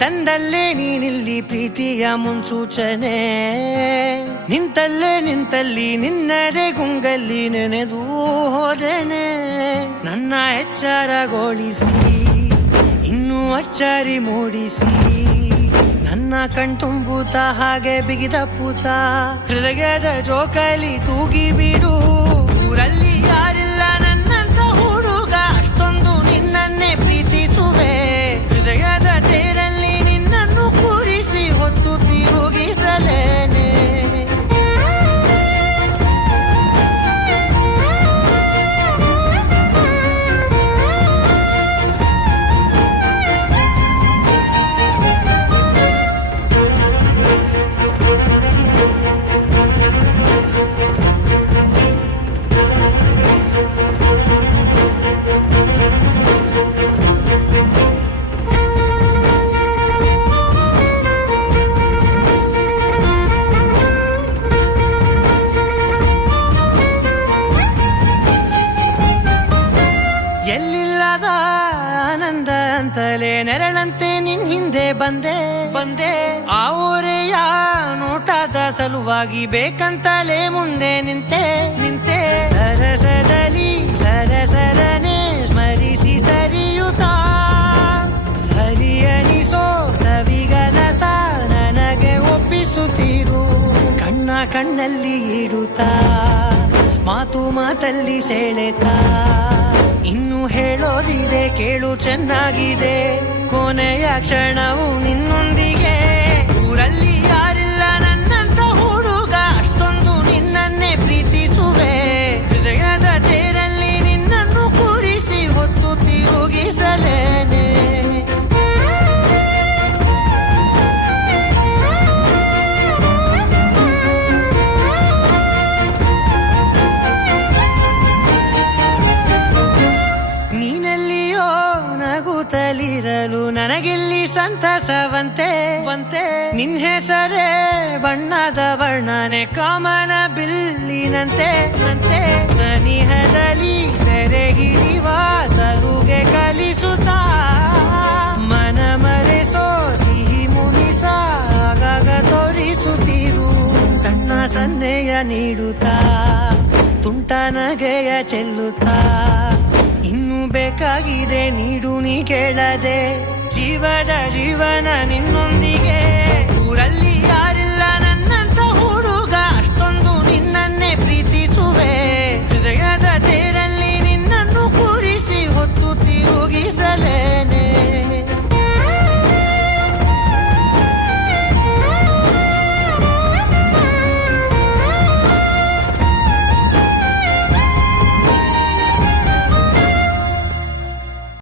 ತಂದಲ್ಲೇ ನೀನಿಲ್ಲಿ ಪ್ರೀತಿಯ ಮುನ್ಸೂಚನೆ, ನಿಂತಲ್ಲಿ ನಿನ್ನದೇ ಗುಂಗಲ್ಲಿ ನೆನೆದು ಹೋದೆನೆ. ನನ್ನ ಎಚ್ಚರಗೊಳಿಸಿ ಇನ್ನೂ ಅಚ್ಚರಿ ಮೂಡಿಸಿ, ನನ್ನ ಕಣ್ತುಂಬುತ್ತ ಹಾಗೆ ಬಿಗಿದ ಪೂತ ಹೃದಯದ ಜೋಕಾಲಿ ತೂಗಿ ಬಿಡು. ಊರಲ್ಲಿ ಯಾರಿಲ್ಲ ನನ್ನಂತ ಹುಡುಗ, ಅಷ್ಟೊಂದು ನಿನ್ನನ್ನೇ ಪ್ರೀತಿಸುವೆ. ಹೃದಯದ ತೇರಲ್ಲಿ ನಿನ್ನನ್ನು ಕೂರಿಸಿ ಹೊತ್ತು ತಿರುಗಿಸಲೇನೆ. ಎಲ್ಲಿಲ್ಲದ ಆನಂದ ಅಂತಲೇ ನೆರಳಂತೆ ನಿನ್ ಹಿಂದೆ ಬಂದೆ. ಆ ಊರೆಯ ನೋಟದ ಸಲುವಾಗಿ ಬೇಕಂತಲೇ ಮುಂದೆ ನಿಂತೆ. ಸರಸದಲ್ಲಿ ಸರಸರನೆ ಸ್ಮರಿಸಿ ಸರಿಯುತ್ತಾ, ಸರಿಯನಿಸೋ ಸವಿಗನಸ ನನಗೆ ಒಪ್ಪಿಸುತ್ತೀರು. ಕಣ್ಣಲ್ಲಿ ಇಡುತ್ತಾ, ಮಾತಲ್ಲಿ ಸೆಳೆತಾ, ಇನ್ನು ಹೇಳೋದಿದೆ ಕೇಳು ಚೆನ್ನಾಗಿದೆ. ಕೊನೆಯ ಕ್ಷಣವು ನಿನ್ನೊಂದಿಗೆ. ಊರಲ್ಲಿ ಯಾರಿಲ್ಲ ನನ್ನಂತ ಹುಡುಗ, ಅಷ್ಟೊಂದು ನಿನ್ನನ್ನೇ ಪ್ರೀತಿಸುವೆ. ಹೃದಯದ ತೇರಲ್ಲಿ ನಿನ್ನನ್ನು ಕೂರಿಸಿ ಹೊತ್ತು ತಿರುಗಿಸಲೇನೆ. ನಗುತ್ತಲಿರಲು ನನಗಿಲ್ಲಿ ಸಂತಸವಂತೆ. ನಿನ್ ಹೆಸರೇ ಬಣ್ಣದ ವರ್ಣನೆ ಕಾಮನ ಬಿಲ್ಲಿನಂತೆ. ಸನಿಹದಲ್ಲಿ ಸೆರೆ ಹಿಡಿವ ಸಲುಗೆ ಕಲಿಸುತ್ತಾ, ಮನ ಮರೆಸೋ ಸಿಹಿ ಮುನಿಸ ಆಗಾಗ ತೋರಿಸುತ್ತೀರು. ಸಣ್ಣ ಸನ್ನೆಯ ನೀಡುತ್ತಾ, ತುಂಟ ನಗೆಯ ಚೆಲ್ಲುತ್ತಾ, ಇನ್ನೂ ಬೇಕಾಗಿದೆ ನೀಡು ನೀ ಕೇಳದೆ. ಜೀವನ ನಿನ್ನೊಂದಿಗೆ.